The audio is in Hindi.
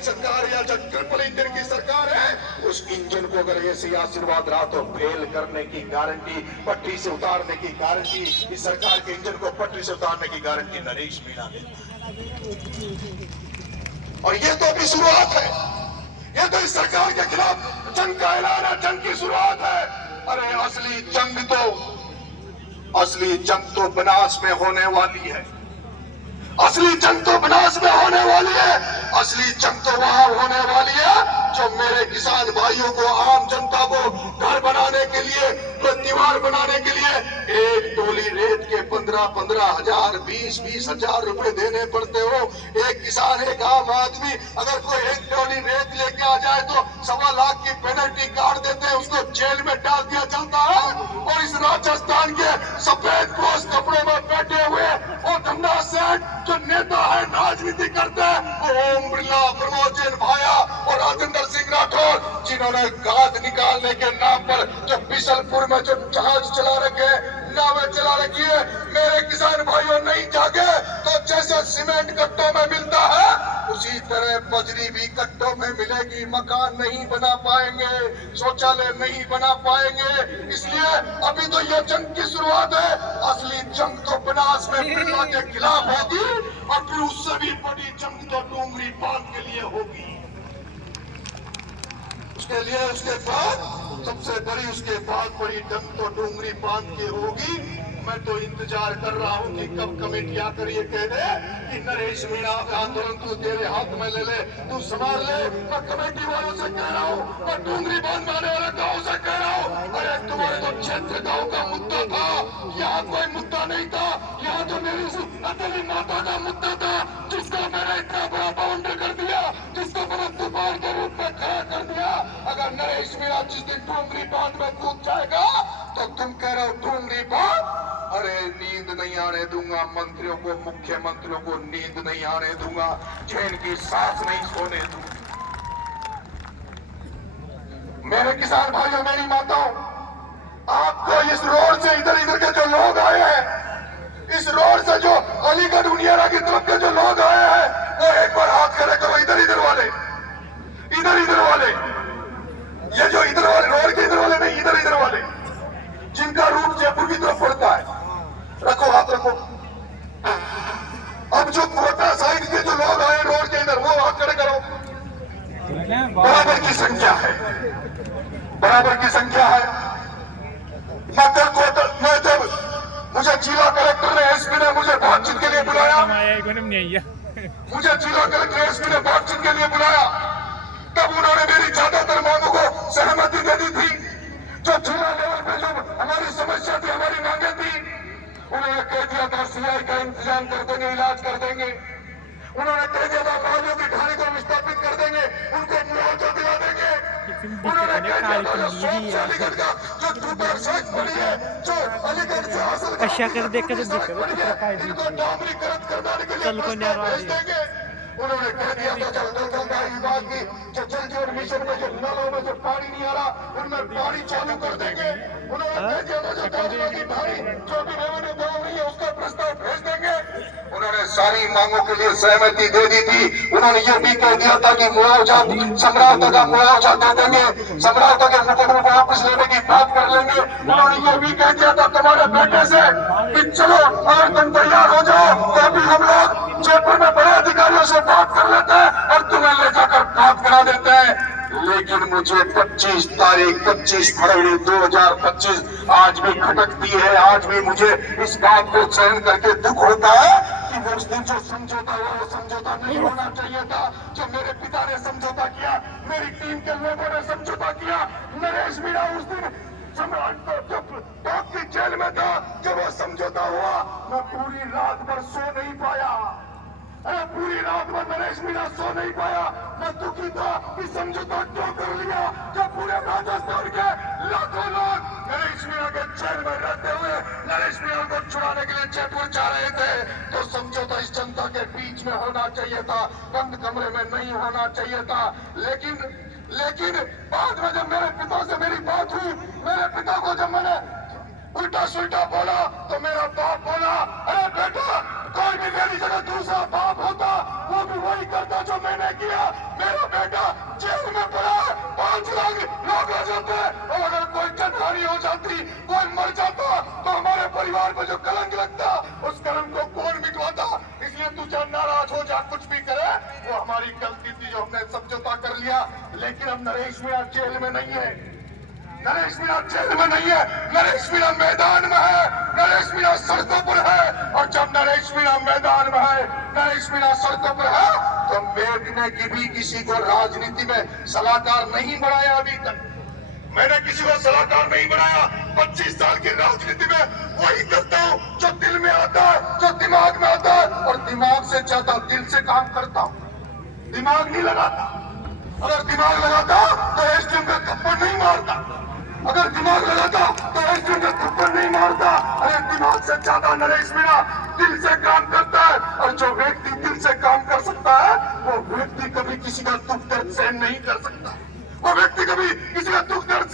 सरकार या जो ट्रिपल इंजन की सरकार है, उस इंजन को अगर ऐसी आशीर्वाद रहा तो फेल करने की गारंटी, पटरी से उतारने की गारंटी, इस सरकार के इंजन को पटरी से उतारने की गारंटी नरेश मीणा देता है। और ये तो अभी शुरुआत है, ये तो इस सरकार के खिलाफ जंग का ऐलान है, जंग की शुरुआत है। अरे असली जंग तो बनास में होने वाली है, असली जंग तो बनास में होने वाली है। असली जंग तो वहां होने वाली है जो मेरे किसान भाइयों को, आम जनता को घर बनाने के लिए, दीवार बनाने के लिए एक टोली रेत के 15-15 हजार, 20-20 हजार रुपए देने पड़ते हो। एक किसान, एक आम आदमी अगर कोई एक टोली रेत लेके आ जाए तो 1.25 लाख की पेनल्टी काट देते हैं, उसको जेल में डाल दिया जाता है। और इस राजस्थान के सफेद पोश कपड़ों में बैठे हुए वो धन्ना सेठ जो नेता है, राजनीति करते हैं, वो ओम बिरला, प्रमोद जैन भाया और राजेंद्र सिंह राठौर, जिन्होंने गाद निकालने के नाम पर जो बिशलपुर में जो जहाज चला रखे, नावें चला रखी है। मेरे किसान भाइयों नहीं जागे तो जैसे सीमेंट कट्टों में मिलता है, उसी तरह बजरी भी कट्टों में मिलेगी। मकान नहीं बना पाएंगे, शौचालय नहीं बना पाएंगे। इसलिए अभी तो यह जंग की शुरुआत है, असली जंग तो बनास में बिरला के खिलाफ होगी और फिर उससे भी बड़ी जंग तो डूंगरी बांध के लिए होगी। उसके बाद सबसे बड़ी, उसके बाद बड़ी जंग तो डूंगरी बांध के होगी। मैं तो इंतजार कर रहा हूँ कि कब कमेटी आकर ये कह दे कि नरेश मीणा आंदोलन तू तेरे हाथ में ले ले, तू संभाल ले। मैं कमेटी वालों से कह रहा हूँ, मैं डूंगरी बांध वाले वाले गाँव से कह रहा हूँ, अरे तुम्हारे तो क्षेत्र गाँव का मुद्दा था, यहाँ कोई मुद्दा नहीं था। यहाँ तो मेरी अकेली माता का मुद्दा था, जिसका मैंने इतना बड़ा बाउंड्री कर दिया, जिसको मैंने तूफान के रूप में खड़ा कर दिया। अगर नरेश मीणा जिस दिन डूंगरी बांध में कूद जाएगा तो तुम कह रहे हो डूंगरी बांध, अरे नींद नहीं आने दूंगा मंत्रियों को, मुख्यमंत्रियों को नींद नहीं आने दूंगा, चैन की सांस नहीं सोने दूंगा। मेरे किसान भाइयों, मेरी माताओं, आपको इस रोड से इधर इधर के जो लोग आए हैं, इस रोड से जो अलीगढ़ उनियारा की तरफ के जो लोग आए हैं, वो एक बार हाथ खड़े करो। इधर इधर वाले, इधर इधर वाले, ये जो इधर वाले रोड के इधर वाले नहीं, इधर इधर वाले, जिनका रूट जयपुर की तरफ पड़ता है, रखो हाथ रखो। अब जो कोटा साइड के जो लोग आए रोड के इधर, वो हाथ खड़े करो। बराबर की संख्या है, बराबर की संख्या है। मैं कल कोटा में जब मुझे जिला कलेक्टर ने, एसपी ने मुझे बातचीत के लिए बुलाया, मुझे जिला कलेक्टर एसपी ने बातचीत के लिए बुलाया, तब उन्होंने मेरी ज्यादातर मांगों को सहमति दे दी थी। जो जिला लेवल पे जो हमारी समस्या थी, हमारी मांगे थी, उन्होंने कह दिया था सीआई का इंतजाम कर देंगे, इलाज कर देंगे। उन्होंने कह दिया था मौजों की ढाणी को विस्थापित कर देंगे, उनको मुआवजा दिला देंगे। उन्होंने कह दिया था जो सोच से अलीगढ़ का जो ट्रूपर सड़क बनी है, जो अलीगढ़ से हासिल इनको डामरीकृत करवाने के लिए प्रस्ताव भेज देंगे। उन्होंने कह दिया था जल गंगा विभाग की जो जल जीवन मिशन में जो नालों में जो पानी नहीं आ रहा, उनमें पानी चालू कर देंगे। उन्होंने कह दिया था जो दादुआ की ढाणी जो भी रेवेन्यू गाँव नहीं है, उसका प्रस्ताव भेज देंगे। उन्होंने सारी मांगों के लिए सहमति दे दी थी। उन्होंने ये भी कह दिया था कि मुआवजा, समरावता का मुआवजा दे देंगे, समरावता के मुकदमे को वापस लेने की बात कर लेंगे। उन्होंने ये भी कह दिया था तुम्हारे बेटे से कि चलो अगर तुम तैयार हो जाओ तो अभी हम लोग जयपुर में बड़े अधिकारियों से बात कर लेते हैं और तुम्हें ले जाकर बात करा देते हैं। लेकिन मुझे 25 फरवरी 2025 आज भी खटकती है। आज भी मुझे इस बात को सहन करके दुख होता है कि वो उस दिन जो समझौता हुआ, वो समझौता नहीं होना चाहिए था। जो मेरे पिता ने समझौता किया, मेरी टीम के लोगों ने समझौता किया। नरेश मीणा उस दिन जब टॉप की जेल में था, जब वो समझौता हुआ, मैं पूरी रात भर सो नहीं पाया। अरे पूरी रात भर नरेश मीणा सो नहीं पाया। मैं दुखी था कि समझौता क्यों कर लिया, जब पूरे राजस्थान के लाखों लोग नरेश मीणा के जेल में रहते हुए नरेश मीणा को छुड़ाने के लिए जयपुर जा रहे थे। तो समझौता इस जनता के बीच में होना चाहिए था, बंद कमरे में नहीं होना चाहिए था। लेकिन बाद में जब मेरे पिता से मेरी बात हुई, मेरे पिता को जब मैंने उल्टा सुल्टा बोला तो मेरा बाप बोला, अरे बेटा कोई भी मेरी जगह दूसरा बाप होता वो भी वही करता जो मैंने किया। मेरे जाते और अगर कोई जनहानि हो जाती, कोई मर जाता, तो हमारे परिवार पर जो कलंक लगता, उस कलंक को कौन मिटवाता? इसलिए तू चाहे नाराज हो जा, कुछ भी करे, वो हमारी गलती थी जो हमने समझौता कर लिया। लेकिन अब नरेश मीणा जेल में नहीं है, नरेश मीणा जेल में नहीं है, नरेश मीणा मैदान में है, नरेश मीणा सड़कों पर है। और जब नरेश मीणा मैदान में है, नरेश मीणा सड़कों पर है, तो मैंने कभी किसी को राजनीति में सलाहकार नहीं बनाया। अभी तक मैंने किसी को सलाहकार नहीं बनाया। 25 साल की राजनीति में वही करता हूँ जो दिल में आता है, जो दिमाग में आता है, और दिमाग से ज्यादा दिल से काम करता हूँ। दिमाग नहीं लगाता। अगर दिमाग लगाता तो एसडीएम का थप्पड़ नहीं मारता। अगर दिमाग लगाता तो एसडीएम का थप्पड़ नहीं मारता। अरे दिमाग से ज्यादा नरेश मीणा दिल से काम करता है। और जो व्यक्ति दिल से काम कर सकता है, वो व्यक्ति कभी किसी का दुख दर्द सहन नहीं कर सकता। वो व्यक्ति कभी किसी का दुख दर्द